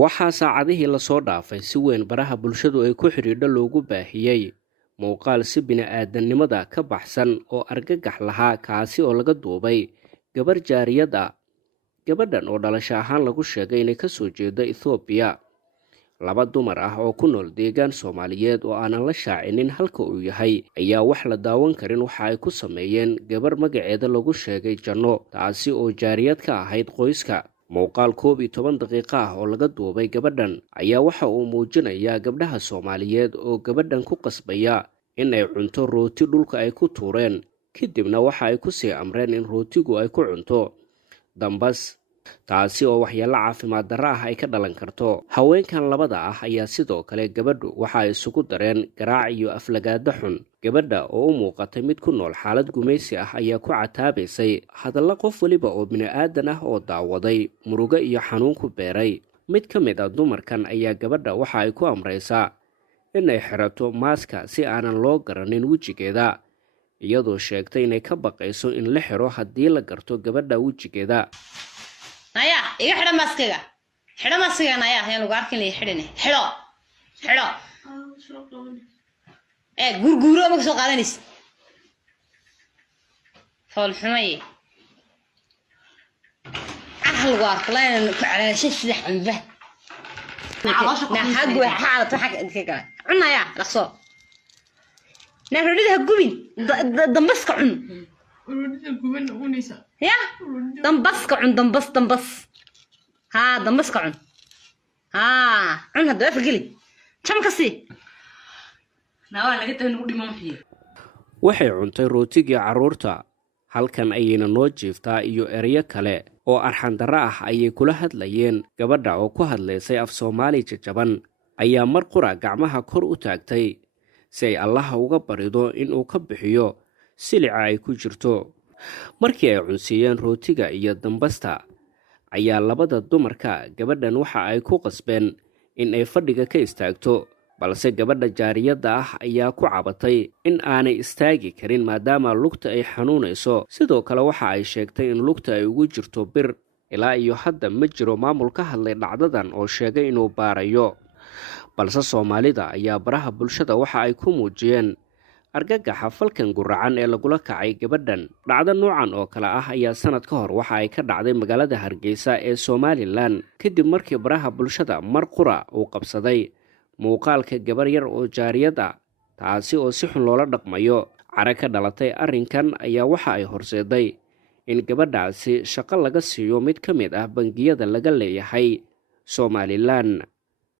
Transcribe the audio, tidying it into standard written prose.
waxaa saacadihii la soo dhaafay si weyn baraha bulshadu ay ku xidhiidho loogu baahiyey muuqaal si bini'aadanimada ka baxsan oo argagax lahaa kaasi oo laga duubay gabar jaariyad ah. gabadhan oo dhalasho ahaan lagu sheegay inay ka soo jeedo Itoobiya. laba dumar ah oo ku nool deegaan Soomaaliyeed oo aanan la shaacinin halka uu yahay ayaa wax la daawan karin waxa ay ku sameeyeen gabar magaceeda lagu sheegay Janno, taasi oo jaariyad ka ahayd qoyska. muuqaal 12 daqiiqo ah oo laga duubay gabadhan ayaa waxa uu muujinayaa gabdhaha Soomaaliyeed oo gabadhan ku qasbaya in ay cunto rooti dhulka ay ku tuureen, kadibna waxa ay ku sii amreen in rootigu ay ku cunto dambas, taasi oo waxyeello caafimaad darro ah ay ka dhalan karto. haweenkan labada ah ayaa sidoo kale gabadhu waxa ay isugu dareen garaac iyo aflagaado xun. gabadha oo u muuqatay mid ku nool xaalad gumaysi ah ayaa ku cataabaysay hadalla qof waliba oo bini'aadan ah oo daawaday murugo iyo xanuun ku beeray. mid ka mid ah dumarkan ayaa gabadha waxa ay ku amraysaa inay xirato maaska si aanan loo garanin wejigeeda, iyadoo sheegtay inay ka baqayso in la xiro haddii la garto gabadha wejigeeda. naya iga xidho maskiga naya ayaan lagu arkin la xidhine xidho gurguuro ma soo qaadanaysa fool xumay lagu arko laan ku calaashay sida xamba xaq way xaalad waxa ka gala cunaya laqso naarudida gubin dambaska cun ya dambaska cun dambas ها دمسك عن عن هذا فقلي كم كسي نوال لقيت إنه ما فيه. waxay cuntay rootigii carruurta. halkan ayayna noo jiiftaa iyo ereyo kale oo arxan darro ah ayay kula hadlayeen. gabadha oo ku hadlaysay af Soomaali jajaban ayaa mar qura gacmaha kor u taagtay si ay Allah uga barido in uu ka bixiyo silica ay ku jirto. markii ay cunsiiyeen rootiga iyo dambasta ayaa labada dumarka gabadhan waxa ay ku qasbeen in ay fadhiga ka istaagto, balse gabadha jaariyadda ah ayaa ku cabatay in aanay istaagi karin maadaama lugta ay xanuunayso. sidoo kale waxa ay sheegtay in lugta ay ugu jirto bir. ilaa iyo hadda ma jiro maamul ka hadlay dhacdadan oo sheegay inuu baarayo, balse Soomaalida ayaa baraha bulshada waxa ay ku muujiyeen argagaxa falkan guracan ee lagula kacay gabadhan. dhacdo noocan oo kale ah ayaa sanad ka hor waxa ay ka dhacday magaalada Hargeysa ee Somaliland, kadib markii baraha bulshada mar qura uu qabsaday muuqaalka gabar yar oo jaariyad ah, taasi oo si xun loola dhaqmayo. cara ka dhalatay arrinkan ayaa waxa ay horseeday in gabadhaasi shaqo laga siiyo mid ka mid ah bangiyada laga leeyahay Somaliland.